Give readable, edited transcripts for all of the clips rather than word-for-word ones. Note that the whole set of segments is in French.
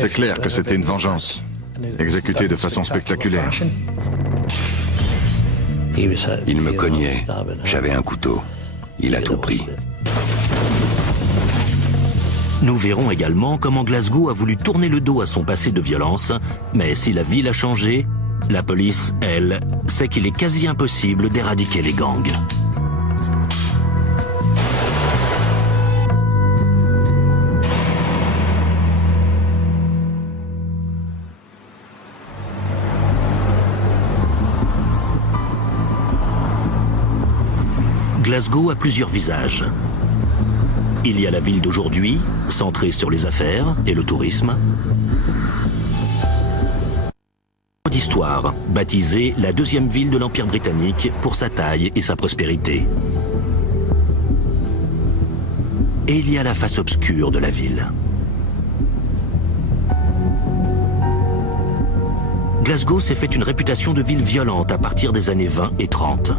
C'est clair que c'était une vengeance, exécutée de façon spectaculaire. Il me cognait. J'avais un couteau. Il a tout pris. Nous verrons également comment Glasgow a voulu tourner le dos à son passé de violence, mais si la ville a changé, la police, elle, sait qu'il est quasi impossible d'éradiquer les gangs. Glasgow a plusieurs visages. Il y a la ville d'aujourd'hui, centrée sur les affaires et le tourisme. D'histoire, baptisée la deuxième ville de l'Empire britannique pour sa taille et sa prospérité. Et il y a la face obscure de la ville. Glasgow s'est fait une réputation de ville violente à partir des années 20 et 30.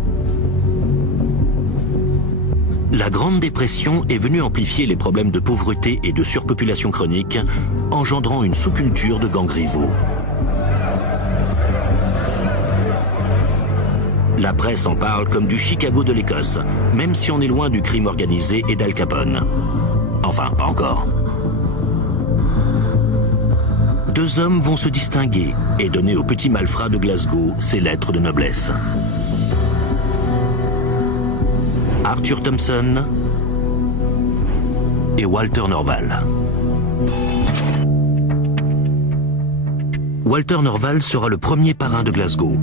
La Grande Dépression est venue amplifier les problèmes de pauvreté et de surpopulation chronique, engendrant une sous-culture de gangs rivaux. La presse en parle comme du Chicago de l'Écosse, même si on est loin du crime organisé et d'Al Capone. Enfin, pas encore. Deux hommes vont se distinguer et donner au petit malfrat de Glasgow ses lettres de noblesse. Arthur Thompson et Walter Norval. Walter Norval sera le premier parrain de Glasgow.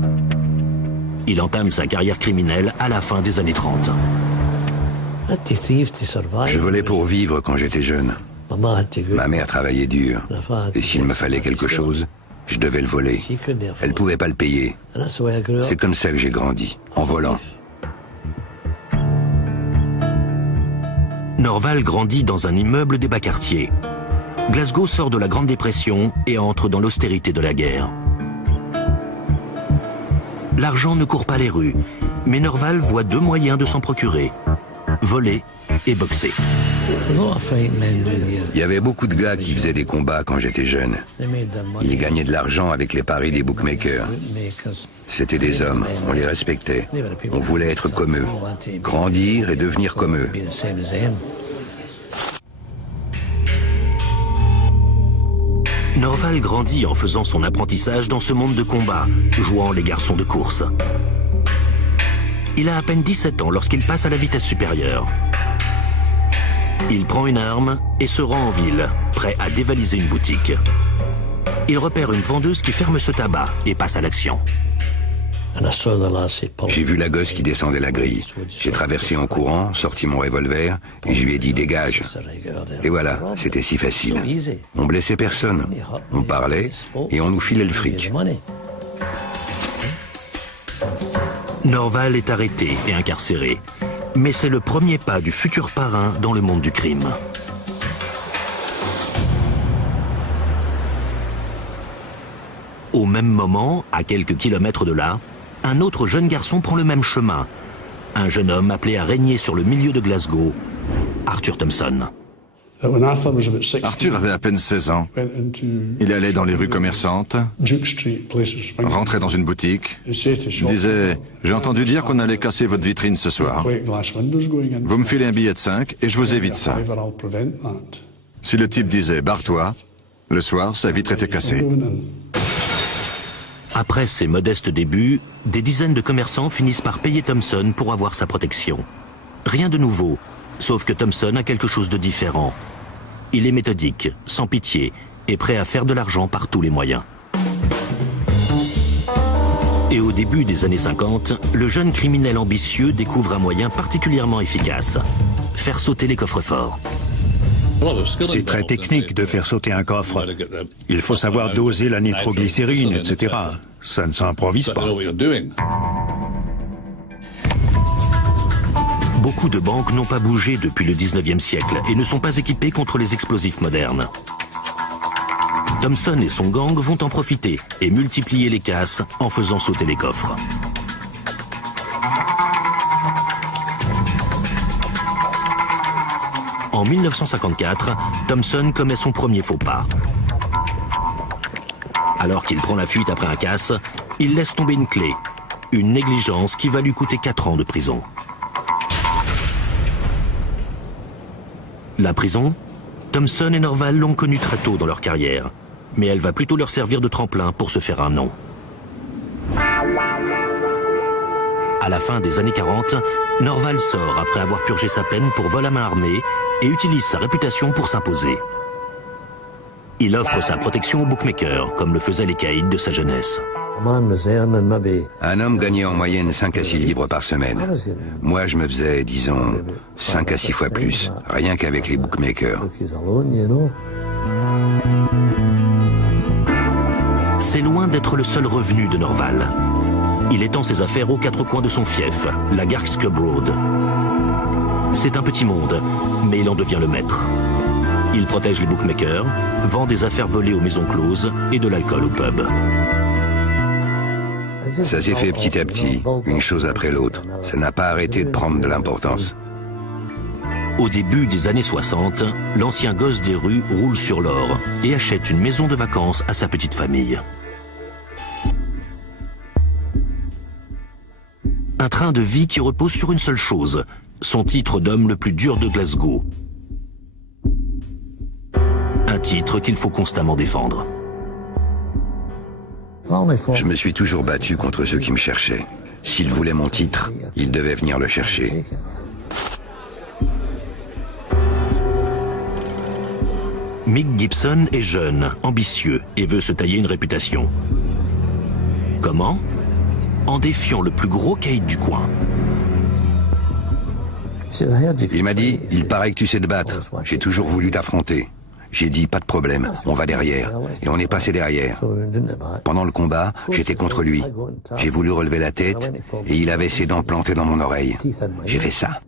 Il entame sa carrière criminelle à la fin des années 30. Je volais pour vivre quand j'étais jeune. Ma mère travaillait dur. Et s'il me fallait quelque chose, je devais le voler. Elle ne pouvait pas le payer. C'est comme ça que j'ai grandi, en volant. Norval grandit dans un immeuble des bas quartiers. Glasgow sort de la Grande Dépression et entre dans l'austérité de la guerre. L'argent ne court pas les rues, mais Norval voit deux moyens de s'en procurer: voler et boxer. Il y avait beaucoup de gars qui faisaient des combats quand j'étais jeune. Ils gagnaient de l'argent avec les paris des bookmakers. C'était des hommes, on les respectait. On voulait être comme eux, grandir et devenir comme eux. Norval grandit en faisant son apprentissage dans ce monde de combat, jouant les garçons de course. Il a à peine 17 ans lorsqu'il passe à la vitesse supérieure. Il prend une arme et se rend en ville, prêt à dévaliser une boutique. Il repère une vendeuse qui ferme ce tabac et passe à l'action. J'ai vu la gosse qui descendait la grille. J'ai traversé en courant, sorti mon revolver et je lui ai dit « dégage ». Et voilà, c'était si facile. On blessait personne, on parlait et on nous filait le fric. Norval est arrêté et incarcéré. Mais c'est le premier pas du futur parrain dans le monde du crime. Au même moment, à quelques kilomètres de là, un autre jeune garçon prend le même chemin. Un jeune homme appelé à régner sur le milieu de Glasgow, Arthur Thompson. Arthur avait à peine 16 ans. Il allait dans les rues commerçantes, rentrait dans une boutique, disait « J'ai entendu dire qu'on allait casser votre vitrine ce soir. Vous me filez un billet de 5 et je vous évite ça. » Si le type disait « Barre-toi », le soir, sa vitre était cassée. Après ses modestes débuts, des dizaines de commerçants finissent par payer Thompson pour avoir sa protection. Rien de nouveau, sauf que Thompson a quelque chose de différent. Il est méthodique, sans pitié, et prêt à faire de l'argent par tous les moyens. Et au début des années 50, le jeune criminel ambitieux découvre un moyen particulièrement efficace: faire sauter les coffres-forts. C'est très technique de faire sauter un coffre. Il faut savoir doser la nitroglycérine, etc. Ça ne s'improvise pas. Beaucoup de banques n'ont pas bougé depuis le 19e siècle et ne sont pas équipées contre les explosifs modernes. Thompson et son gang vont en profiter et multiplier les casses en faisant sauter les coffres. En 1954, Thompson commet son premier faux pas. Alors qu'il prend la fuite après un casse, il laisse tomber une clé. Une négligence qui va lui coûter 4 ans de prison. La prison, Thompson et Norval l'ont connue très tôt dans leur carrière, mais elle va plutôt leur servir de tremplin pour se faire un nom. À la fin des années 40, Norval sort après avoir purgé sa peine pour vol à main armée et utilise sa réputation pour s'imposer. Il offre sa protection aux bookmakers, comme le faisaient les caïds de sa jeunesse. Un homme gagnait en moyenne 5 à 6 livres par semaine. Moi, je me faisais, disons, 5 à 6 fois plus, rien qu'avec les bookmakers. C'est loin d'être le seul revenu de Norval. Il étend ses affaires aux 4 coins de son fief, la Garskub Road. C'est un petit monde, mais il en devient le maître. Il protège les bookmakers, vend des affaires volées aux maisons closes et de l'alcool au pub. Ça s'est fait petit à petit, une chose après l'autre. Ça n'a pas arrêté de prendre de l'importance. Au début des années 60, l'ancien gosse des rues roule sur l'or et achète une maison de vacances à sa petite famille. Un train de vie qui repose sur une seule chose, son titre d'homme le plus dur de Glasgow. Un titre qu'il faut constamment défendre. Je me suis toujours battu contre ceux qui me cherchaient. S'ils voulaient mon titre, ils devaient venir le chercher. Mick Gibson est jeune, ambitieux et veut se tailler une réputation. Comment? En défiant le plus gros caïd du coin. Il m'a dit, il paraît que tu sais te battre. J'ai toujours voulu t'affronter. J'ai dit, pas de problème, on va derrière. Et on est passé derrière. Pendant le combat, j'étais contre lui. J'ai voulu relever la tête et il avait ses dents plantées dans mon oreille. J'ai fait ça.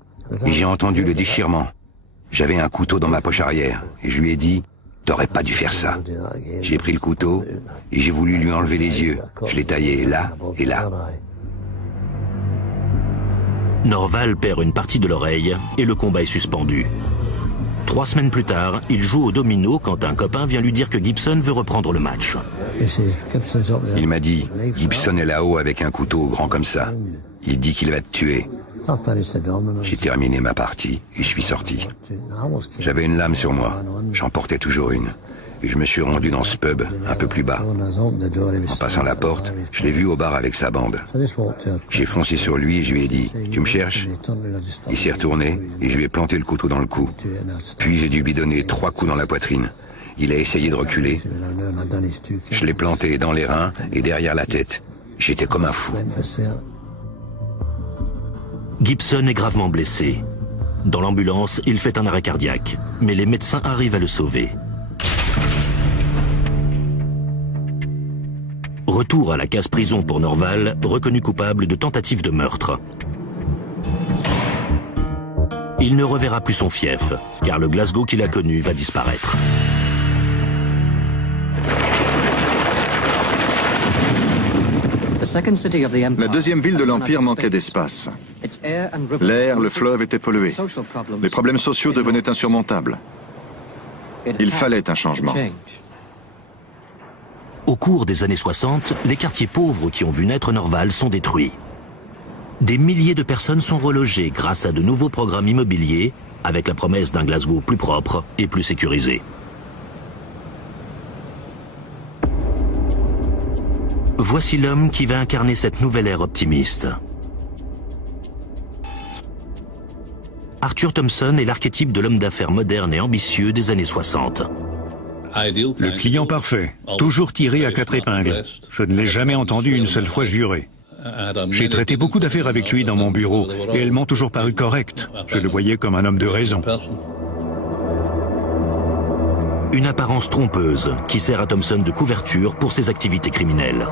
Et j'ai entendu le déchirement. J'avais un couteau dans ma poche arrière et je lui ai dit, t'aurais pas dû faire ça. J'ai pris le couteau et j'ai voulu lui enlever les yeux. Je l'ai taillé là et là. Norval perd une partie de l'oreille et le combat est suspendu. 3 semaines plus tard, il joue au domino quand un copain vient lui dire que Gibson veut reprendre le match. Il m'a dit, Gibson est là-haut avec un couteau grand comme ça. Il dit qu'il va te tuer. J'ai terminé ma partie et je suis sorti. J'avais une lame sur moi, j'en portais toujours une. Et je me suis rendu dans ce pub, un peu plus bas. En passant la porte, je l'ai vu au bar avec sa bande. J'ai foncé sur lui et je lui ai dit, « Tu me cherches ?» Il s'est retourné et je lui ai planté le couteau dans le cou. Puis j'ai dû lui donner 3 coups dans la poitrine. Il a essayé de reculer. Je l'ai planté dans les reins et derrière la tête. J'étais comme un fou. Gibson est gravement blessé. Dans l'ambulance, il fait un arrêt cardiaque, mais les médecins arrivent à le sauver. Retour à la case prison pour Norval, reconnu coupable de tentative de meurtre. Il ne reverra plus son fief, car le Glasgow qu'il a connu va disparaître. La deuxième ville de l'Empire manquait d'espace. L'air, le fleuve étaient pollués. Les problèmes sociaux devenaient insurmontables. Il fallait un changement. Au cours des années 60, les quartiers pauvres qui ont vu naître Norval sont détruits. Des milliers de personnes sont relogées grâce à de nouveaux programmes immobiliers, avec la promesse d'un Glasgow plus propre et plus sécurisé. Voici l'homme qui va incarner cette nouvelle ère optimiste. Arthur Thompson est l'archétype de l'homme d'affaires moderne et ambitieux des années 60. Le client parfait, toujours tiré à 4 épingles. Je ne l'ai jamais entendu une seule fois jurer. J'ai traité beaucoup d'affaires avec lui dans mon bureau et elles m'ont toujours paru correctes. Je le voyais comme un homme de raison. Une apparence trompeuse qui sert à Thompson de couverture pour ses activités criminelles.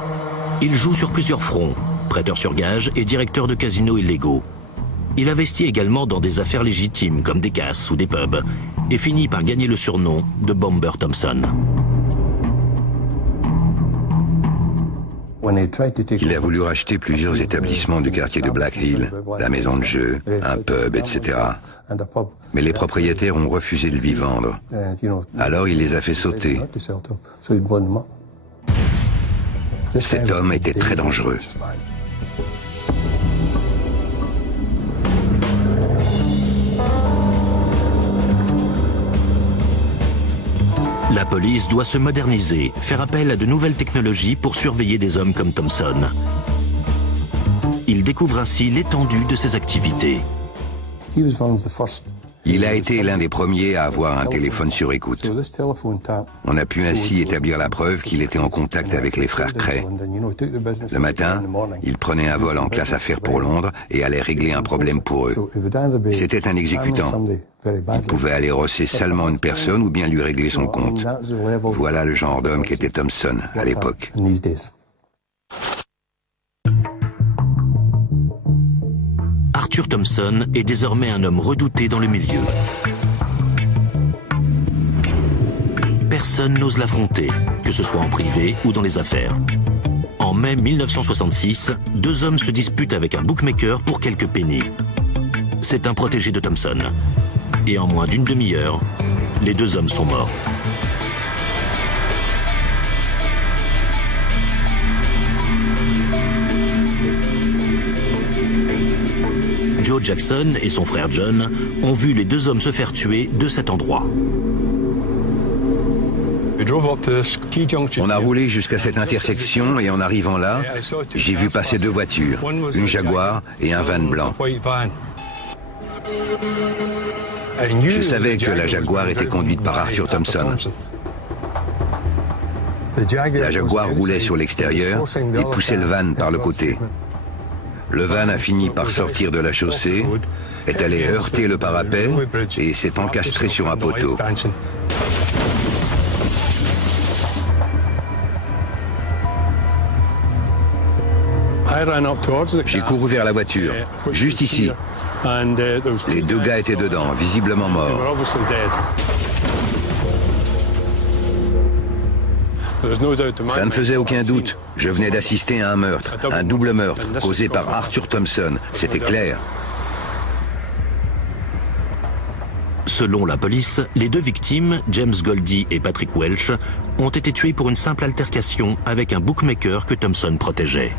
Il joue sur plusieurs fronts, prêteur sur gage et directeur de casinos illégaux. Il investit également dans des affaires légitimes comme des casses ou des pubs et finit par gagner le surnom de Bomber Thompson. Il a voulu racheter plusieurs établissements du quartier de Black Hill, la maison de jeu, un pub, etc. Mais les propriétaires ont refusé de lui vendre. Alors il les a fait sauter. Cet homme était très dangereux. La police doit se moderniser, faire appel à de nouvelles technologies pour surveiller des hommes comme Thompson. Il découvre ainsi l'étendue de ses activités. Il a été l'un des premiers à avoir un téléphone sur écoute. On a pu ainsi établir la preuve qu'il était en contact avec les frères Cray. Le matin, il prenait un vol en classe affaires pour Londres et allait régler un problème pour eux. C'était un exécutant. Il pouvait aller rosser salement une personne ou bien lui régler son compte. Voilà le genre d'homme qu'était Thompson à l'époque. Arthur Thompson est désormais un homme redouté dans le milieu. Personne n'ose l'affronter, que ce soit en privé ou dans les affaires. En mai 1966, deux hommes se disputent avec un bookmaker pour quelques pennies. C'est un protégé de Thompson. Et en moins d'une demi-heure, les deux hommes sont morts. Joe Jackson et son frère John ont vu les deux hommes se faire tuer de cet endroit. On a roulé jusqu'à cette intersection et en arrivant là, j'ai vu passer deux voitures, une Jaguar et un van blanc. Je savais que la Jaguar était conduite par Arthur Thompson. La Jaguar roulait sur l'extérieur et poussait le van par le côté. Le van a fini par sortir de la chaussée, est allé heurter le parapet et s'est encastré sur un poteau. J'ai couru vers la voiture, juste ici. Les deux gars étaient dedans, visiblement morts. Ça ne faisait aucun doute. Je venais d'assister à un meurtre, un double meurtre, causé par Arthur Thompson. C'était clair. Selon la police, les deux victimes, James Goldie et Patrick Welch, ont été tués pour une simple altercation avec un bookmaker que Thompson protégeait.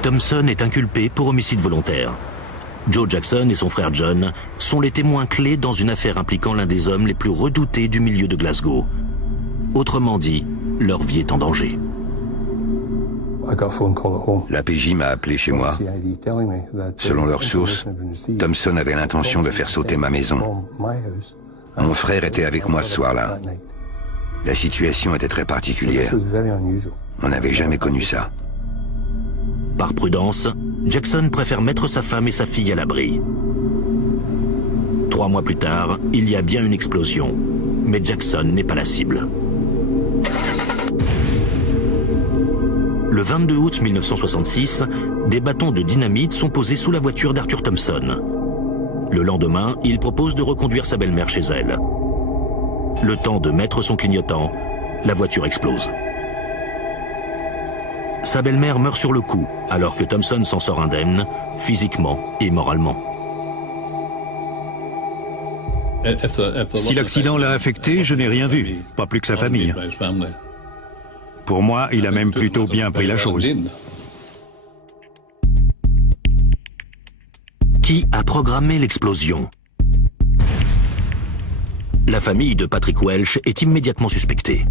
Thompson est inculpé pour homicide volontaire. Joe Jackson et son frère John sont les témoins clés dans une affaire impliquant l'un des hommes les plus redoutés du milieu de Glasgow. Autrement dit, leur vie est en danger. La PJ m'a appelé chez moi. Selon leurs sources, Thompson avait l'intention de faire sauter ma maison. Mon frère était avec moi ce soir-là. La situation était très particulière. On n'avait jamais connu ça. Par prudence, Jackson préfère mettre sa femme et sa fille à l'abri. 3 mois plus tard, il y a bien une explosion. Mais Jackson n'est pas la cible. Le 22 août 1966, des bâtons de dynamite sont posés sous la voiture d'Arthur Thompson. Le lendemain, il propose de reconduire sa belle-mère chez elle. Le temps de mettre son clignotant, la voiture explose. Sa belle-mère meurt sur le coup, alors que Thompson s'en sort indemne, physiquement et moralement. Si l'accident l'a affecté, je n'ai rien vu, pas plus que sa famille. Pour moi, il a même plutôt bien pris la chose. Qui a programmé l'explosion? La famille de Patrick Welch est immédiatement suspectée.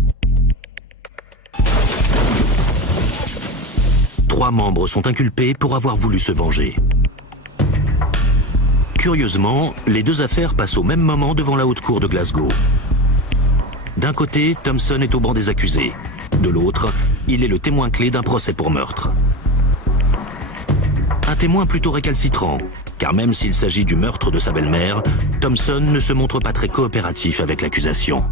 3 membres sont inculpés pour avoir voulu se venger. Curieusement, les deux affaires passent au même moment devant la haute cour de Glasgow. D'un côté, Thompson est au banc des accusés. De l'autre, il est le témoin clé d'un procès pour meurtre. Un témoin plutôt récalcitrant, car même s'il s'agit du meurtre de sa belle-mère, Thompson ne se montre pas très coopératif avec l'accusation.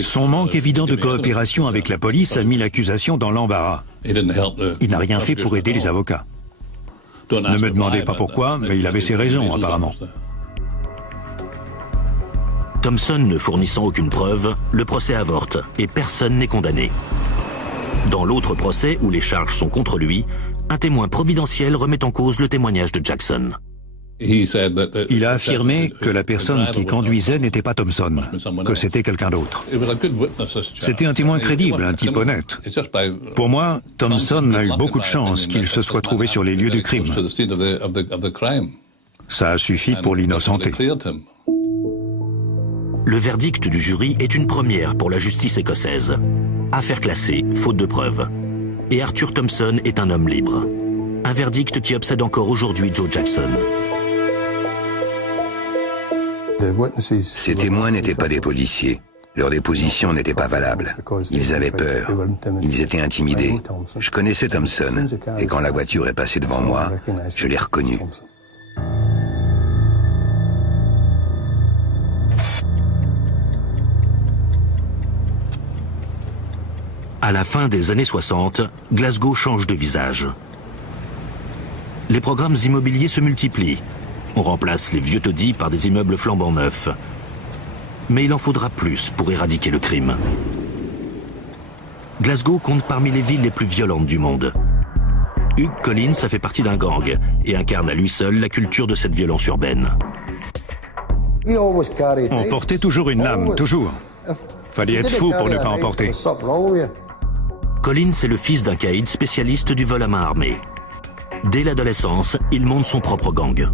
Son manque évident de coopération avec la police a mis l'accusation dans l'embarras. Il n'a rien fait pour aider les avocats. Ne me demandez pas pourquoi, mais il avait ses raisons apparemment. Thompson ne fournissant aucune preuve, le procès avorte et personne n'est condamné. Dans l'autre procès où les charges sont contre lui, un témoin providentiel remet en cause le témoignage de Jackson. Il a affirmé que la personne qui conduisait n'était pas Thompson, que c'était quelqu'un d'autre. C'était un témoin crédible, un type honnête. Pour moi, Thompson a eu beaucoup de chance qu'il se soit trouvé sur les lieux du crime. Ça a suffi pour l'innocenter. Le verdict du jury est une première pour la justice écossaise. Affaire classée, faute de preuves. Et Arthur Thompson est un homme libre. Un verdict qui obsède encore aujourd'hui Joe Jackson. Ces témoins n'étaient pas des policiers. Leur déposition n'était pas valable. Ils avaient peur. Ils étaient intimidés. Je connaissais Thompson, et quand la voiture est passée devant moi, je l'ai reconnu. À la fin des années 60, Glasgow change de visage. Les programmes immobiliers se multiplient. On remplace les vieux taudis par des immeubles flambant neufs. Mais il en faudra plus pour éradiquer le crime. Glasgow compte parmi les villes les plus violentes du monde. Hugh Collins a fait partie d'un gang et incarne à lui seul la culture de cette violence urbaine. On portait toujours une lame, toujours. Fallait être fou pour ne pas en porter. Collins est le fils d'un caïd spécialiste du vol à main armée. Dès l'adolescence, il monte son propre gang.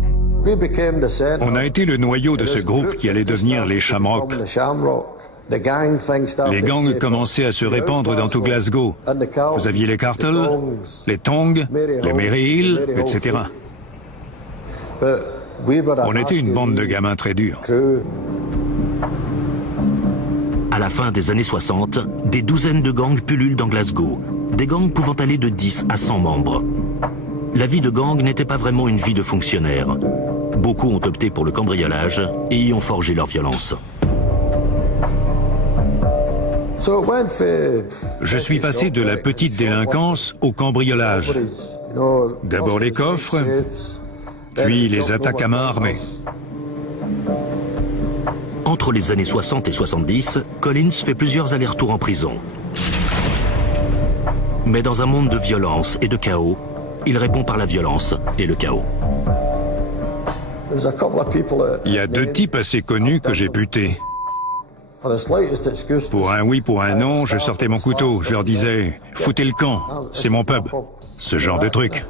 On a été le noyau de ce groupe qui allait devenir les Shamrock. Les gangs commençaient à se répandre dans tout Glasgow. Vous aviez les Cartels, les Tongs, les Mary Hill, etc. On était une bande de gamins très durs. À la fin des années 60, des douzaines de gangs pullulent dans Glasgow. Des gangs pouvant aller de 10 à 100 membres. La vie de gang n'était pas vraiment une vie de fonctionnaire. Beaucoup ont opté pour le cambriolage et y ont forgé leur violence. Je suis passé de la petite délinquance au cambriolage. D'abord les coffres, puis les attaques à main armée. Entre les années 60 et 70, Collins fait plusieurs allers-retours en prison. Mais dans un monde de violence et de chaos, il répond par la violence et le chaos. Il y a deux types assez connus que j'ai butés. Pour un oui, pour un non, je sortais mon couteau. Je leur disais « Foutez le camp, c'est mon pub ». Ce genre de truc.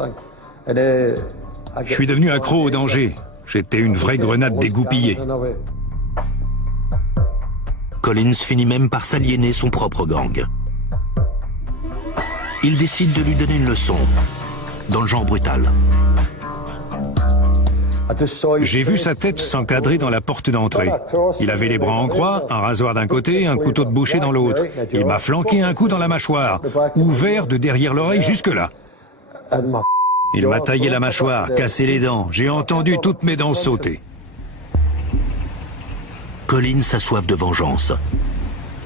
Je suis devenu accro au danger. J'étais une vraie grenade dégoupillée. Collins finit même par s'aliéner son propre gang. Il décide de lui donner une leçon, dans le genre brutal. J'ai vu sa tête s'encadrer dans la porte d'entrée. Il avait les bras en croix, un rasoir d'un côté, un couteau de boucher dans l'autre. Il m'a flanqué un coup dans la mâchoire, ouvert de derrière l'oreille jusque-là. Il m'a taillé la mâchoire, cassé les dents. J'ai entendu toutes mes dents sauter. Collins a soif de vengeance.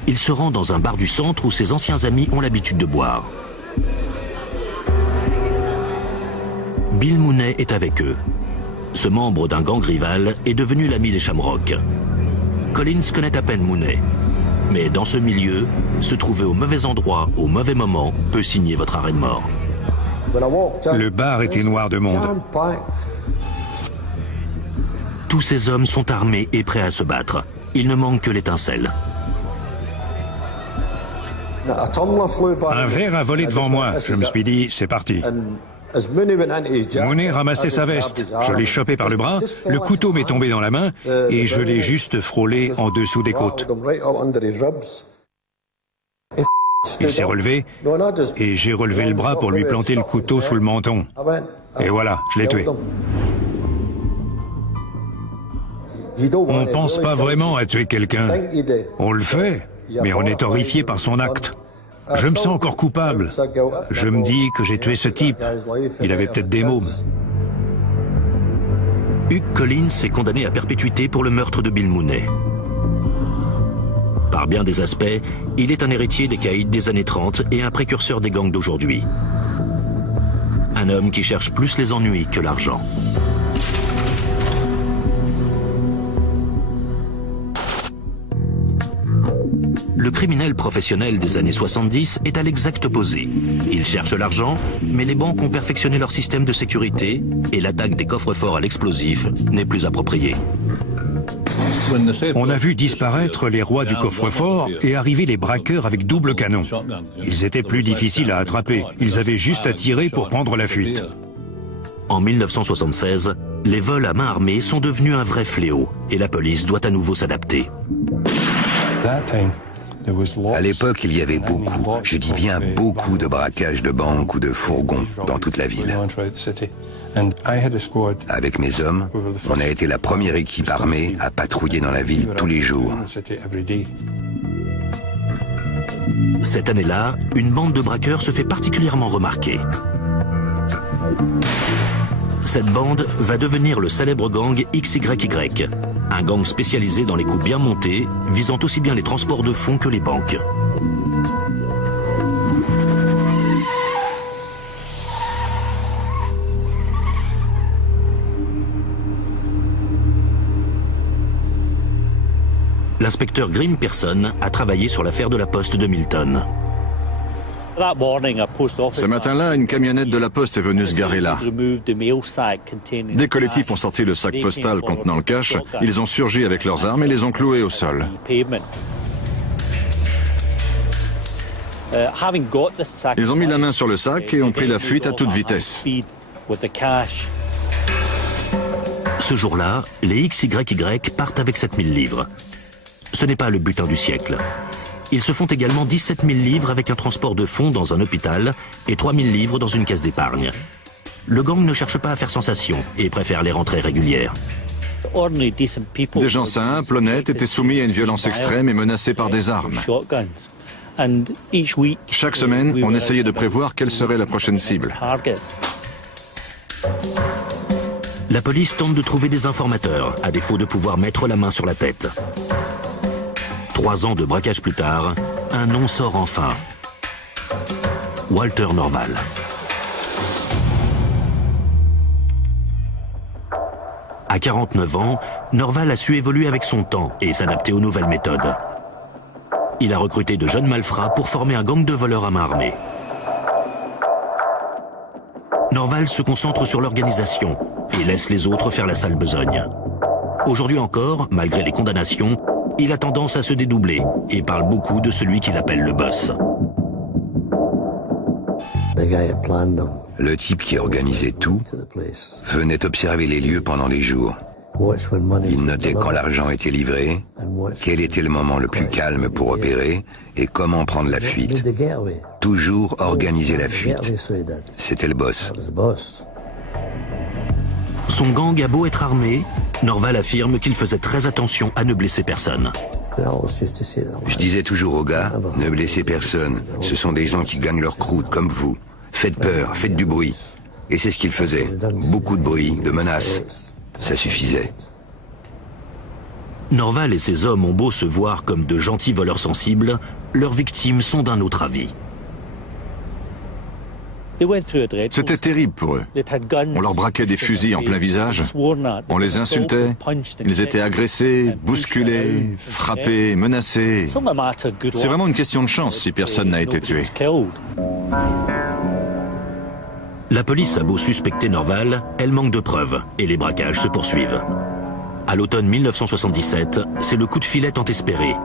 Il se rend dans un bar du centre où ses anciens amis ont l'habitude de boire. Bill Mooney est avec eux. Ce membre d'un gang rival est devenu l'ami des Shamrock. Collins connaît à peine Mooney. Mais dans ce milieu, se trouver au mauvais endroit, au mauvais moment, peut signer votre arrêt de mort. Le bar était noir de monde. Tous ces hommes sont armés et prêts à se battre. Il ne manque que l'étincelle. Un verre a volé devant moi. Je me suis dit, c'est parti. Mooney ramassait sa veste. Je l'ai chopé par le bras, le couteau m'est tombé dans la main et je l'ai juste frôlé en dessous des côtes. Il s'est relevé et j'ai relevé le bras pour lui planter le couteau sous le menton. Et voilà, je l'ai tué. On ne pense pas vraiment à tuer quelqu'un. On le fait, mais on est horrifié par son acte. Je me sens encore coupable. Je me dis que j'ai tué ce type. Il avait peut-être des mômes. Hugh Collins est condamné à perpétuité pour le meurtre de Bill Mooney. Par bien des aspects, il est un héritier des caïds des années 30 et un précurseur des gangs d'aujourd'hui. Un homme qui cherche plus les ennuis que l'argent. le criminel professionnel des années 70 est à l'exact opposé. Il cherche l'argent, mais les banques ont perfectionné leur système de sécurité et l'attaque des coffres-forts à l'explosif n'est plus appropriée. On a vu disparaître les rois du coffre-fort et arriver les braqueurs avec double canon. Ils étaient plus difficiles à attraper. Ils avaient juste à tirer pour prendre la fuite. En 1976, les vols à main armée sont devenus un vrai fléau et la police doit à nouveau s'adapter. À l'époque, il y avait beaucoup, je dis bien beaucoup de braquages de banques ou de fourgons dans toute la ville. Avec mes hommes, on a été la première équipe armée à patrouiller dans la ville tous les jours. Cette année-là, une bande de braqueurs se fait particulièrement remarquer. Cette bande va devenir le célèbre gang XYY, un gang spécialisé dans les coups bien montés, visant aussi bien les transports de fonds que les banques. L'inspecteur Grim Pearson a travaillé sur l'affaire de la Poste de Milton. Ce matin-là, une camionnette de la Poste est venue se garer là. Dès que les types ont sorti le sac postal contenant le cash, ils ont surgi avec leurs armes et les ont cloués au sol. Ils ont mis la main sur le sac et ont pris la fuite à toute vitesse. Ce jour-là, les XYY partent avec 7000 livres. Ce n'est pas le butin du siècle. Ils se font également 17 000 livres avec un transport de fonds dans un hôpital et 3 000 livres dans une caisse d'épargne. Le gang ne cherche pas à faire sensation et préfère les rentrées régulières. Des gens simples, honnêtes, étaient soumis à une violence extrême et menacés par des armes. Chaque semaine, on essayait de prévoir quelle serait la prochaine cible. La police tente de trouver des informateurs, à défaut de pouvoir mettre la main sur la tête. 3 ans de braquage plus tard, un nom sort enfin. Walter Norval. À 49 ans, Norval a su évoluer avec son temps et s'adapter aux nouvelles méthodes. Il a recruté de jeunes malfrats pour former un gang de voleurs à main armée. Norval se concentre sur l'organisation et laisse les autres faire la sale besogne. Aujourd'hui encore, malgré les condamnations, il a tendance à se dédoubler et parle beaucoup de celui qu'il appelle le boss. Le type qui organisait tout venait observer les lieux pendant des jours. Il notait quand l'argent était livré, quel était le moment le plus calme pour opérer et comment prendre la fuite. Toujours organiser la fuite. C'était le boss. Son gang a beau être armé, Norval affirme qu'il faisait très attention à ne blesser personne. Je disais toujours aux gars, ne blessez personne, ce sont des gens qui gagnent leur croûte comme vous. Faites peur, faites du bruit. Et c'est ce qu'ils faisaient. Beaucoup de bruit, de menaces. Ça suffisait. Norval et ses hommes ont beau se voir comme de gentils voleurs sensibles, leurs victimes sont d'un autre avis. C'était terrible pour eux. On leur braquait des fusils en plein visage, on les insultait, ils étaient agressés, bousculés, frappés, menacés. C'est vraiment une question de chance si personne n'a été tué. La police a beau suspecter Norval, elle manque de preuves et les braquages se poursuivent. À l'automne 1977, c'est le coup de filet tant espéré.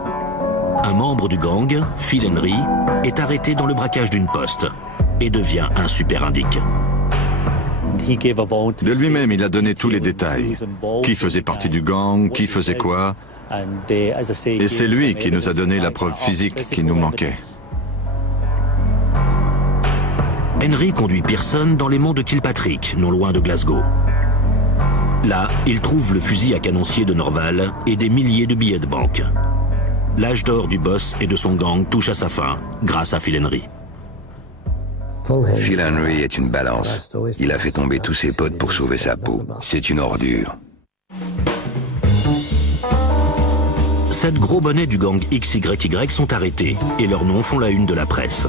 Un membre du gang, Phil Henry, est arrêté dans le braquage d'une poste et devient un super indique. De lui-même, il a donné tous les détails. Qui faisait partie du gang, qui faisait quoi. Et c'est lui qui nous a donné la preuve physique qui nous manquait. Henry conduit Pearson dans les monts de Kilpatrick, non loin de Glasgow. Là, il trouve le fusil à canoncier de Norval et des milliers de billets de banque. L'âge d'or du boss et de son gang touche à sa fin, grâce à Phil Henry. Phil Henry est une balance. Il a fait tomber tous ses potes pour sauver sa peau. C'est une ordure. 7 gros bonnets du gang XYY sont arrêtés et leurs noms font la une de la presse.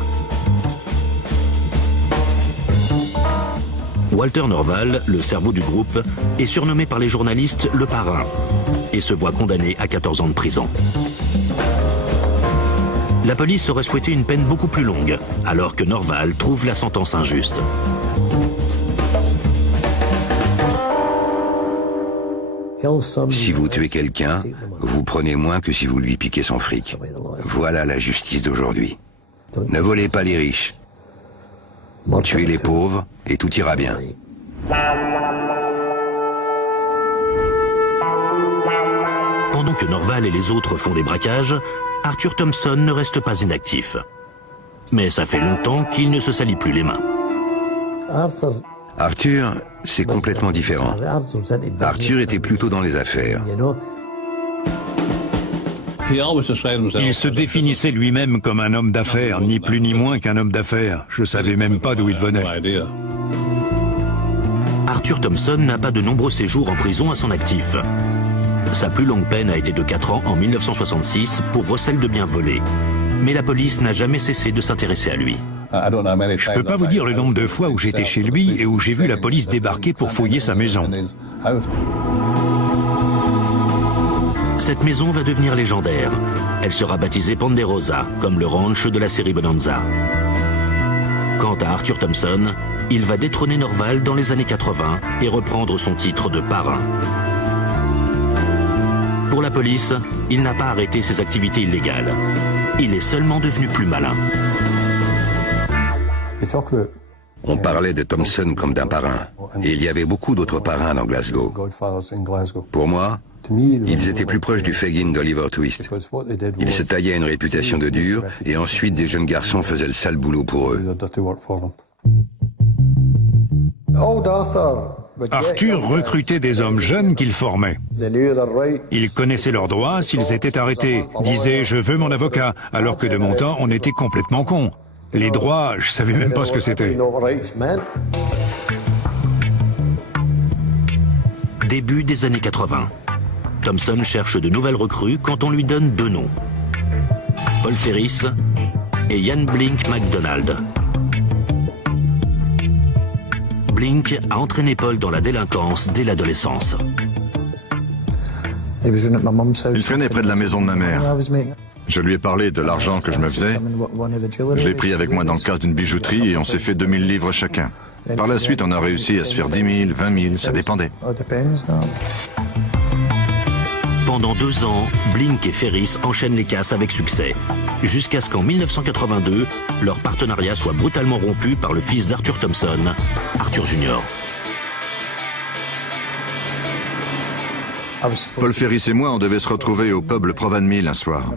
Walter Norval, le cerveau du groupe, est surnommé par les journalistes le parrain et se voit condamné à 14 ans de prison. La police aurait souhaité une peine beaucoup plus longue, alors que Norval trouve la sentence injuste. Si vous tuez quelqu'un, vous prenez moins que si vous lui piquez son fric. Voilà la justice d'aujourd'hui. Ne volez pas les riches. Tuez les pauvres et tout ira bien. Pendant que Norval et les autres font des braquages, Arthur Thompson ne reste pas inactif. Mais ça fait longtemps qu'il ne se salit plus les mains. Arthur, c'est complètement différent. Arthur était plutôt dans les affaires. Il se définissait lui-même comme un homme d'affaires, ni plus ni moins qu'un homme d'affaires. Je savais même pas d'où il venait. Arthur Thompson n'a pas de nombreux séjours en prison à son actif. Sa plus longue peine a été de 4 ans en 1966 pour recel de biens volés. Mais la police n'a jamais cessé de s'intéresser à lui. Je peux pas vous dire le nombre de fois où j'étais chez lui et où j'ai vu la police débarquer pour fouiller sa maison. Cette maison va devenir légendaire. Elle sera baptisée Ponderosa, comme le ranch de la série Bonanza. Quant à Arthur Thompson, il va détrôner Norval dans les années 80 et reprendre son titre de parrain. Pour la police, il n'a pas arrêté ses activités illégales. Il est seulement devenu plus malin. On parlait de Thompson comme d'un parrain. Et il y avait beaucoup d'autres parrains dans Glasgow. Pour moi, ils étaient plus proches du Fagin d'Oliver Twist. Ils se taillaient une réputation de dur et ensuite des jeunes garçons faisaient le sale boulot pour eux. Arthur recrutait des hommes jeunes qu'il formait. Ils connaissaient leurs droits s'ils étaient arrêtés, disaient « je veux mon avocat », alors que de mon temps, on était complètement cons. Les droits, je savais même pas ce que c'était. Début des années 80. Thompson cherche de nouvelles recrues quand on lui donne 2 noms. Paul Ferris et Ian Blink MacDonald. Blink a entraîné Paul dans la délinquance dès l'adolescence. Il traînait près de la maison de ma mère. Je lui ai parlé de l'argent que je me faisais. Je l'ai pris avec moi dans le casse d'une bijouterie et on s'est fait 2000 livres chacun. Par la suite, on a réussi à se faire 10 000, 20 000, ça dépendait. Pendant 2 ans, Blink et Ferris enchaînent les casses avec succès, jusqu'à ce qu'en 1982, leur partenariat soit brutalement rompu par le fils d'Arthur Thompson, Arthur Jr. Paul Ferris et moi, on devait se retrouver au pub le Provan Mill un soir.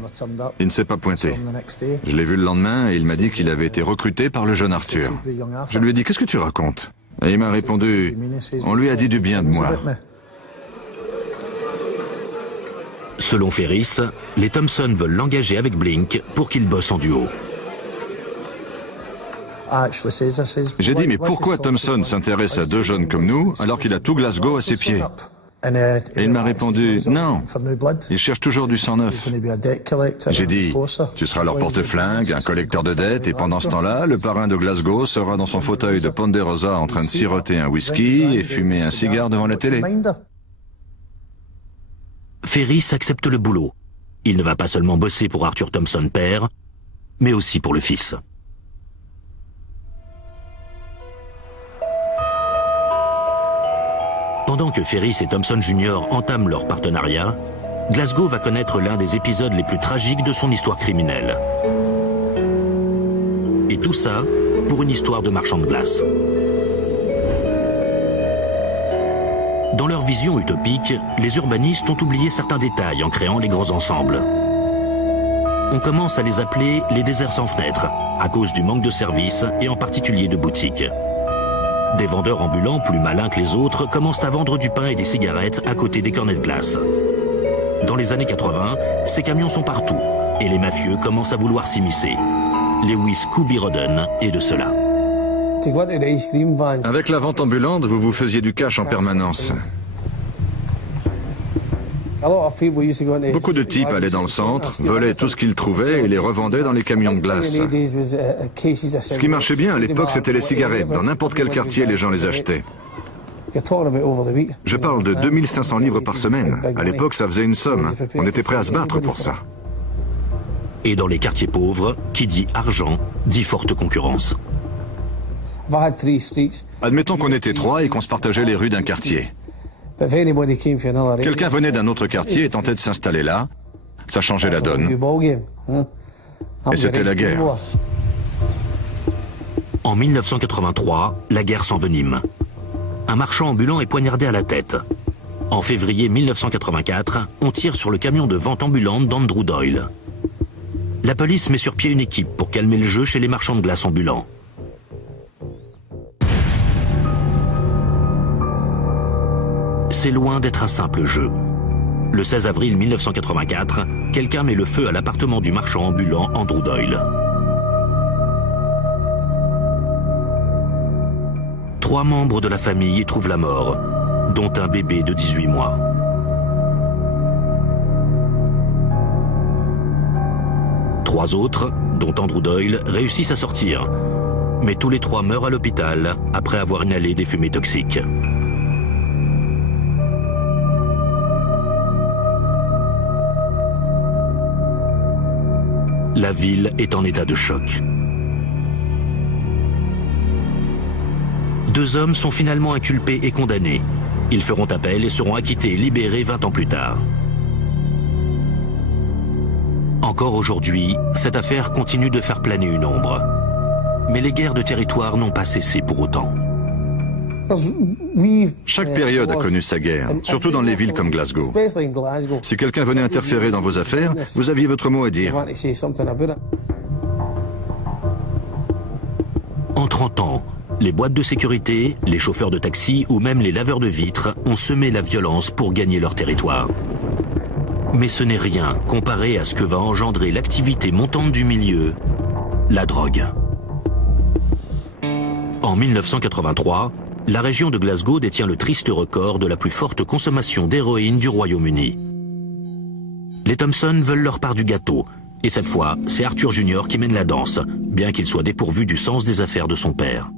Il ne s'est pas pointé. Je l'ai vu le lendemain et il m'a dit qu'il avait été recruté par le jeune Arthur. Je lui ai dit « Qu'est-ce que tu racontes ?» Et il m'a répondu « On lui a dit du bien de moi. » Selon Ferris, les Thompson veulent l'engager avec Blink pour qu'il bosse en duo. J'ai dit « Mais pourquoi Thompson s'intéresse à 2 jeunes comme nous alors qu'il a tout Glasgow à ses pieds ?» Et il m'a répondu, non, ils cherchent toujours du sang neuf. J'ai dit, tu seras leur porte-flingue, un collecteur de dettes, et pendant ce temps-là, le parrain de Glasgow sera dans son fauteuil de Ponderosa en train de siroter un whisky et fumer un cigare devant la télé. Ferris accepte le boulot. Il ne va pas seulement bosser pour Arthur Thompson père, mais aussi pour le fils. Pendant que Ferris et Thompson Jr. entament leur partenariat, Glasgow va connaître l'un des épisodes les plus tragiques de son histoire criminelle. Et tout ça pour une histoire de marchand de glace. Dans leur vision utopique, les urbanistes ont oublié certains détails en créant les grands ensembles. On commence à les appeler les déserts sans fenêtres, à cause du manque de services et en particulier de boutiques. Des vendeurs ambulants plus malins que les autres commencent à vendre du pain et des cigarettes à côté des cornets de glace. Dans les années 80, ces camions sont partout et les mafieux commencent à vouloir s'immiscer. Lewis Scooby Roden est de cela. Avec la vente ambulante, vous vous faisiez du cash en permanence. Beaucoup de types allaient dans le centre, volaient tout ce qu'ils trouvaient et les revendaient dans les camions de glace. Ce qui marchait bien à l'époque, c'était les cigarettes. Dans n'importe quel quartier, les gens les achetaient. Je parle de 2500 livres par semaine. À l'époque, ça faisait une somme. On était prêt à se battre pour ça. Et dans les quartiers pauvres, qui dit argent, dit forte concurrence. Admettons qu'on était 3 et qu'on se partageait les rues d'un quartier. Quelqu'un venait d'un autre quartier et tentait de s'installer là. Ça changeait la donne. Et c'était la guerre. En 1983, la guerre s'envenime. Un marchand ambulant est poignardé à la tête. En février 1984, on tire sur le camion de vente ambulante d'Andrew Doyle. La police met sur pied une équipe pour calmer le jeu chez les marchands de glace ambulants. C'est loin d'être un simple jeu. Le 16 avril 1984, quelqu'un met le feu à l'appartement du marchand ambulant Andrew Doyle. 3 membres de la famille y trouvent la mort, dont un bébé de 18 mois. Trois autres, dont Andrew Doyle, réussissent à sortir. Mais tous les 3 meurent à l'hôpital après avoir inhalé des fumées toxiques. La ville est en état de choc. 2 hommes sont finalement inculpés et condamnés. Ils feront appel et seront acquittés et libérés 20 ans plus tard. Encore aujourd'hui, cette affaire continue de faire planer une ombre. Mais les guerres de territoire n'ont pas cessé pour autant. Chaque période a connu sa guerre, surtout dans les villes comme Glasgow. Si quelqu'un venait interférer dans vos affaires, vous aviez votre mot à dire. En 30 ans, les boîtes de sécurité, les chauffeurs de taxi ou même les laveurs de vitres ont semé la violence pour gagner leur territoire. Mais ce n'est rien comparé à ce que va engendrer l'activité montante du milieu, la drogue. En 1983, la région de Glasgow détient le triste record de la plus forte consommation d'héroïne du Royaume-Uni. Les Thompson veulent leur part du gâteau, et cette fois, c'est Arthur Junior qui mène la danse, bien qu'il soit dépourvu du sens des affaires de son père.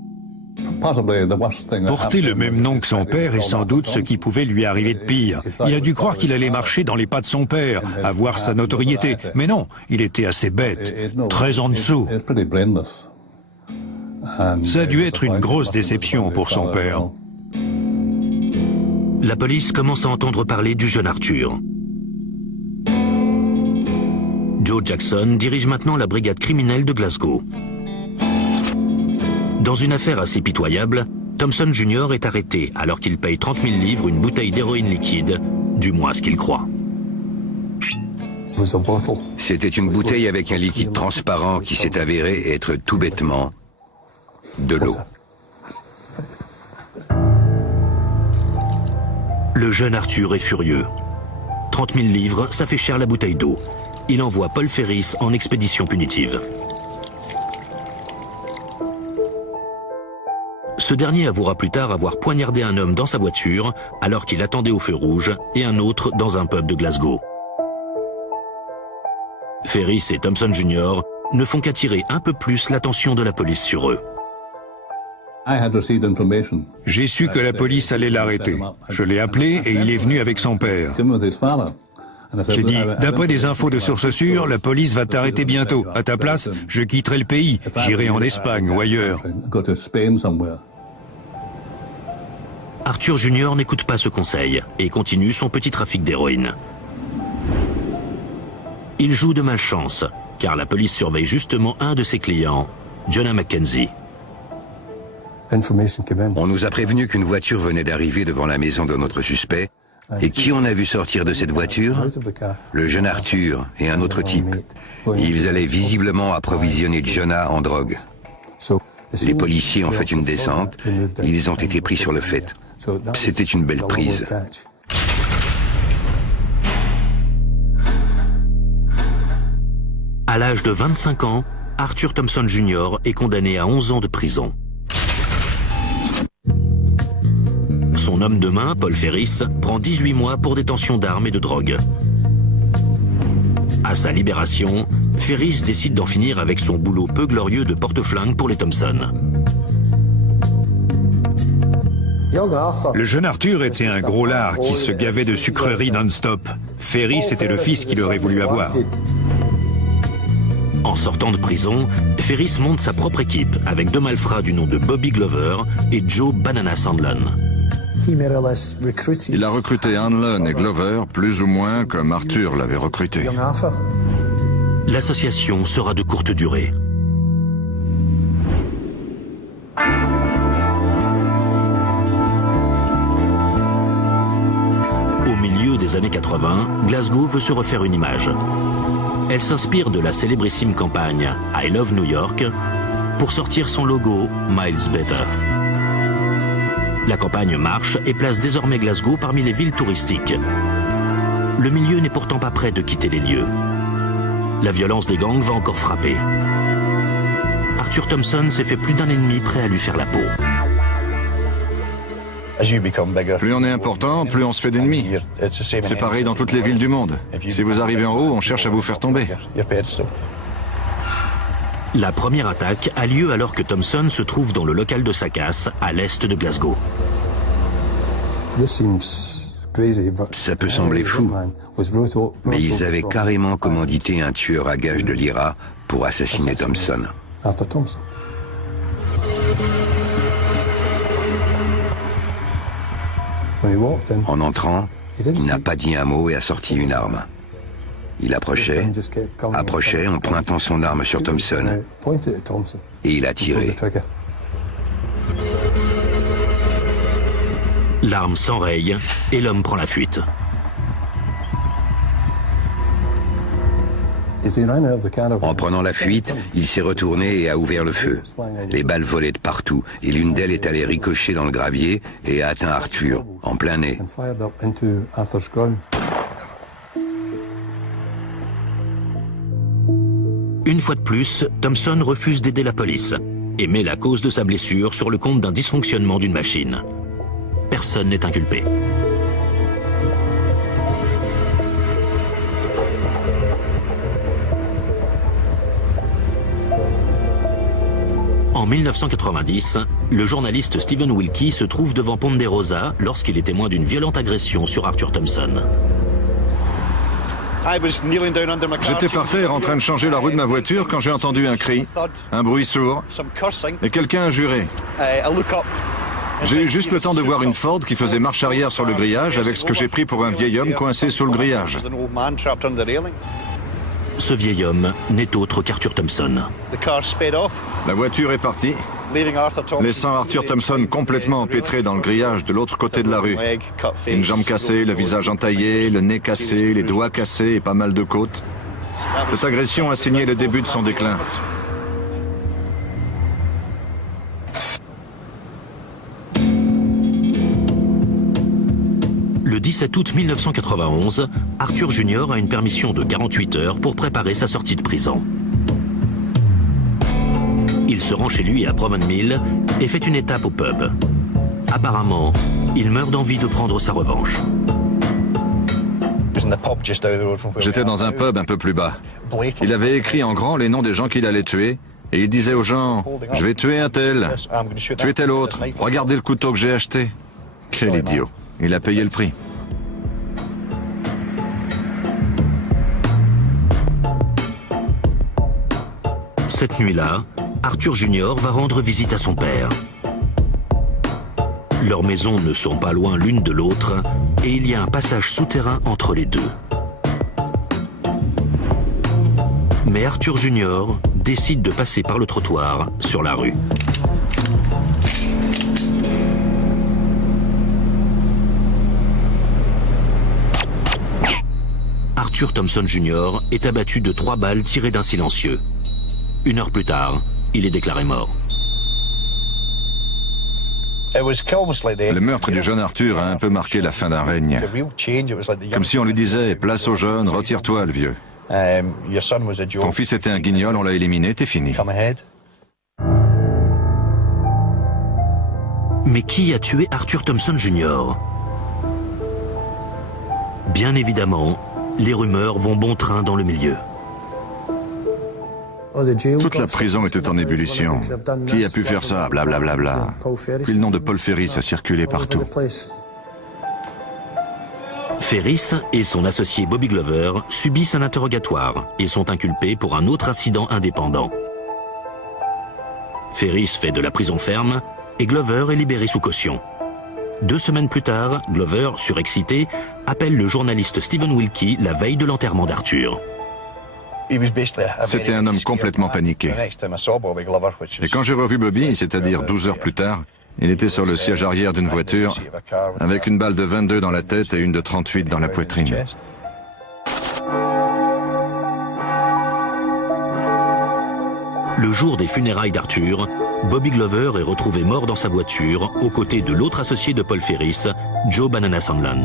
Porter le même nom que son père est sans doute ce qui pouvait lui arriver de pire. Il a dû croire qu'il allait marcher dans les pas de son père, avoir sa notoriété. Mais non, il était assez bête, très en dessous. Ça a dû être une grosse déception pour son père. La police commence à entendre parler du jeune Arthur. Joe Jackson dirige maintenant la brigade criminelle de Glasgow. Dans une affaire assez pitoyable, Thompson Jr. est arrêté alors qu'il paye 30 000 livres une bouteille d'héroïne liquide, du moins ce qu'il croit. C'était une bouteille avec un liquide transparent qui s'est avéré être tout bêtement de l'eau. Le jeune Arthur est furieux. 30 000 livres, ça fait cher la bouteille d'eau. Il envoie Paul Ferris en expédition punitive. Ce dernier avouera plus tard avoir poignardé un homme dans sa voiture alors qu'il attendait au feu rouge et un autre dans un pub de Glasgow. Ferris et Thompson Jr. ne font qu'attirer un peu plus l'attention de la police sur eux. J'ai su que la police allait l'arrêter. Je l'ai appelé et il est venu avec son père. J'ai dit, d'après des infos de sources sûres, la police va t'arrêter bientôt. À ta place, je quitterai le pays. J'irai en Espagne ou ailleurs. Arthur Jr. n'écoute pas ce conseil et continue son petit trafic d'héroïne. Il joue de malchance, car la police surveille justement un de ses clients, Jonah McKenzie. On nous a prévenu qu'une voiture venait d'arriver devant la maison de notre suspect. Et qui on a vu sortir de cette voiture? Le jeune Arthur et un autre type. Ils allaient visiblement approvisionner Jonah en drogue. Les policiers ont fait une descente. Ils ont été pris sur le fait. C'était une belle prise. À l'âge de 25 ans, Arthur Thompson Jr. est condamné à 11 ans de prison. Son homme de main, Paul Ferris, prend 18 mois pour détention d'armes et de drogue. À sa libération, Ferris décide d'en finir avec son boulot peu glorieux de porte-flingue pour les Thompson. Le jeune Arthur était un gros lard qui se gavait de sucreries non-stop. Ferris était le fils qu'il aurait voulu avoir. En sortant de prison, Ferris monte sa propre équipe avec deux malfrats du nom de Bobby Glover et Joe Banana Sandlin. Il a recruté Hanlon et Glover plus ou moins comme Arthur l'avait recruté. L'association sera de courte durée. Au milieu des années 80, Glasgow veut se refaire une image. Elle s'inspire de la célébrissime campagne I Love New York pour sortir son logo Miles Better. La campagne marche et place désormais Glasgow parmi les villes touristiques. Le milieu n'est pourtant pas prêt de quitter les lieux. La violence des gangs va encore frapper. Arthur Thompson s'est fait plus d'un ennemi prêt à lui faire la peau. Plus on est important, plus on se fait d'ennemis. C'est pareil dans toutes les villes du monde. Si vous arrivez en haut, on cherche à vous faire tomber. La première attaque a lieu alors que Thompson se trouve dans le local de sa casse, à l'est de Glasgow. Ça peut sembler fou, mais ils avaient carrément commandité un tueur à gages de l'IRA pour assassiner Thompson. En entrant, il n'a pas dit un mot et a sorti une arme. Il approchait en pointant son arme sur Thompson, et il a tiré. L'arme s'enraye et l'homme prend la fuite. En prenant la fuite, il s'est retourné et a ouvert le feu. Les balles volaient de partout et l'une d'elles est allée ricocher dans le gravier et a atteint Arthur, en plein nez. Une fois de plus, Thompson refuse d'aider la police et met la cause de sa blessure sur le compte d'un dysfonctionnement d'une machine. Personne n'est inculpé. En 1990, le journaliste Stephen Wilkie se trouve devant Ponderosa lorsqu'il est témoin d'une violente agression sur Arthur Thompson. J'étais par terre en train de changer la roue de ma voiture quand j'ai entendu un cri, un bruit sourd, et quelqu'un a juré. J'ai eu juste le temps de voir une Ford qui faisait marche arrière sur le grillage avec ce que j'ai pris pour un vieil homme coincé sous le grillage. Ce vieil homme n'est autre qu'Arthur Thompson. La voiture est partie, laissant Arthur Thompson complètement empêtré dans le grillage de l'autre côté de la rue. Une jambe cassée, le visage entaillé, le nez cassé, les doigts cassés et pas mal de côtes. Cette agression a signé le début de son déclin. Le 17 août 1991, Arthur Junior a une permission de 48 heures pour préparer sa sortie de prison. Il se rend chez lui à Proven Mill et fait une étape au pub. Apparemment, il meurt d'envie de prendre sa revanche. J'étais dans un pub un peu plus bas. Il avait écrit en grand les noms des gens qu'il allait tuer et il disait aux gens « Je vais tuer un tel, tuer tel autre, regardez le couteau que j'ai acheté. » Quel idiot. Il a payé le prix. Cette nuit-là, Arthur Junior va rendre visite à son père. Leurs maisons ne sont pas loin l'une de l'autre et il y a un passage souterrain entre les deux. Mais Arthur Junior décide de passer par le trottoir sur la rue. Arthur Thompson Jr. est abattu de 3 balles tirées d'un silencieux. 1 heure plus tard, il est déclaré mort. Le meurtre du jeune Arthur a un peu marqué la fin d'un règne. Comme si on lui disait « Place aux jeunes, retire-toi le vieux. Ton fils était un guignol, on l'a éliminé, t'es fini. » Mais qui a tué Arthur Thompson Jr.? Bien évidemment, les rumeurs vont bon train dans le milieu. Toute la prison était en ébullition. Qui a pu faire ça? Blablabla. Bla bla bla. Puis le nom de Paul Ferris a circulé partout. Ferris et son associé Bobby Glover subissent un interrogatoire et sont inculpés pour un autre incident indépendant. Ferris fait de la prison ferme et Glover est libéré sous caution. 2 semaines plus tard, Glover, surexcité, appelle le journaliste Stephen Wilkie la veille de l'enterrement d'Arthur. C'était un homme complètement paniqué. Et quand j'ai revu Bobby, c'est-à-dire 12 heures plus tard, il était sur le siège arrière d'une voiture, avec une balle de 22 dans la tête et une de 38 dans la poitrine. Le jour des funérailles d'Arthur, Bobby Glover est retrouvé mort dans sa voiture, aux côtés de l'autre associé de Paul Ferris, Joe Banana Sandlin.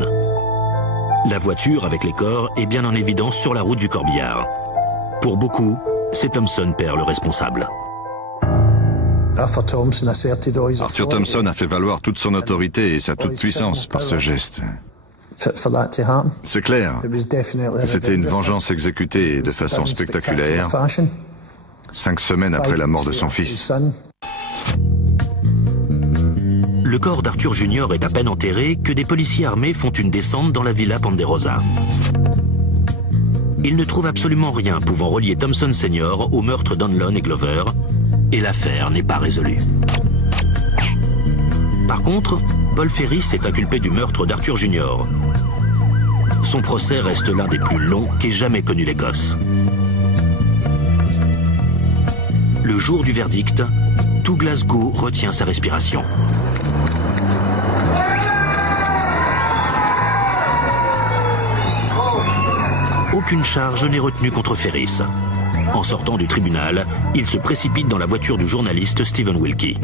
La voiture avec les corps est bien en évidence sur la route du corbillard. Pour beaucoup, c'est Thompson père le responsable. Arthur Thompson a fait valoir toute son autorité et sa toute-puissance par ce geste. C'est clair, c'était une vengeance exécutée de façon spectaculaire, 5 semaines après la mort de son fils. Le corps d'Arthur Jr. est à peine enterré que des policiers armés font une descente dans la villa Ponderosa. Ils ne trouvent absolument rien pouvant relier Thompson Sr. au meurtre d'Hanlon et Glover, et l'affaire n'est pas résolue. Par contre, Paul Ferris est inculpé du meurtre d'Arthur Jr. Son procès reste l'un des plus longs qu'ait jamais connu l'Écosse. Le jour du verdict, tout Glasgow retient sa respiration. Aucune charge n'est retenue contre Ferris. En sortant du tribunal, il se précipite dans la voiture du journaliste Stephen Wilkie.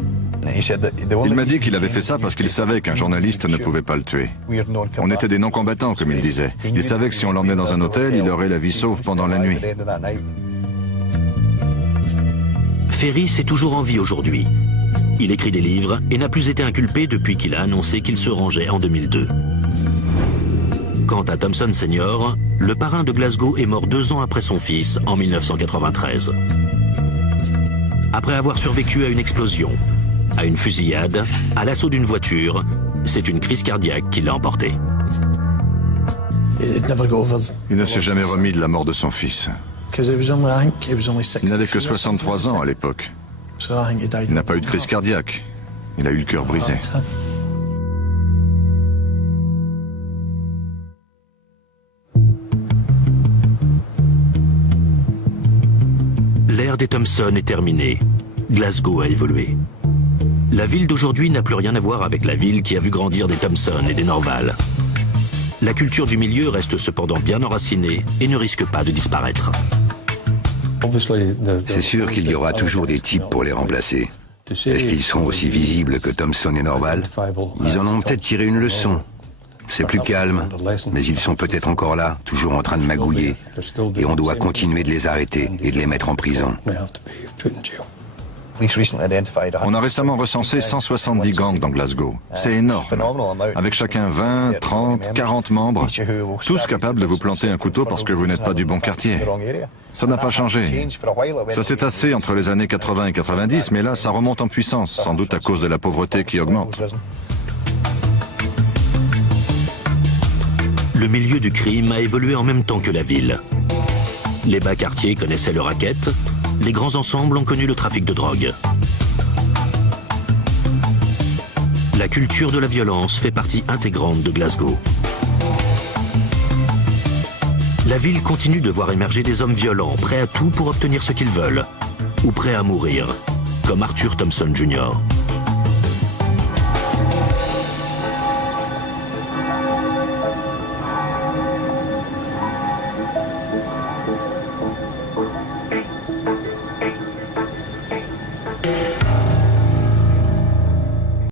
Il m'a dit qu'il avait fait ça parce qu'il savait qu'un journaliste ne pouvait pas le tuer. On était des non-combattants, comme il disait. Il savait que si on l'emmenait dans un hôtel, il aurait la vie sauve pendant la nuit. Ferris est toujours en vie aujourd'hui. Il écrit des livres et n'a plus été inculpé depuis qu'il a annoncé qu'il se rangeait en 2002. Quant à Thompson Sr., le parrain de Glasgow est mort 2 ans après son fils, en 1993. Après avoir survécu à une explosion, à une fusillade, à l'assaut d'une voiture, c'est une crise cardiaque qui l'a emporté. Il ne s'est jamais remis de la mort de son fils. Il n'avait que 63 ans à l'époque. Il n'a pas eu de crise cardiaque. Il a eu le cœur brisé. L'ère des Thompson est terminée. Glasgow a évolué. La ville d'aujourd'hui n'a plus rien à voir avec la ville qui a vu grandir des Thompson et des Norval. La culture du milieu reste cependant bien enracinée et ne risque pas de disparaître. C'est sûr qu'il y aura toujours des types pour les remplacer. Est-ce qu'ils seront aussi visibles que Thompson et Norval? Ils en ont peut-être tiré une leçon. C'est plus calme, mais ils sont peut-être encore là, toujours en train de magouiller. Et on doit continuer de les arrêter et de les mettre en prison. On a récemment recensé 170 gangs dans Glasgow. C'est énorme. Avec chacun 20, 30, 40 membres, tous capables de vous planter un couteau parce que vous n'êtes pas du bon quartier. Ça n'a pas changé. Ça s'est tassé entre les années 80 et 90, mais là, ça remonte en puissance, sans doute à cause de la pauvreté qui augmente. Le milieu du crime a évolué en même temps que la ville. Les bas quartiers connaissaient le racket, les grands ensembles ont connu le trafic de drogue. La culture de la violence fait partie intégrante de Glasgow. La ville continue de voir émerger des hommes violents, prêts à tout pour obtenir ce qu'ils veulent, ou prêts à mourir, comme Arthur Thompson Jr.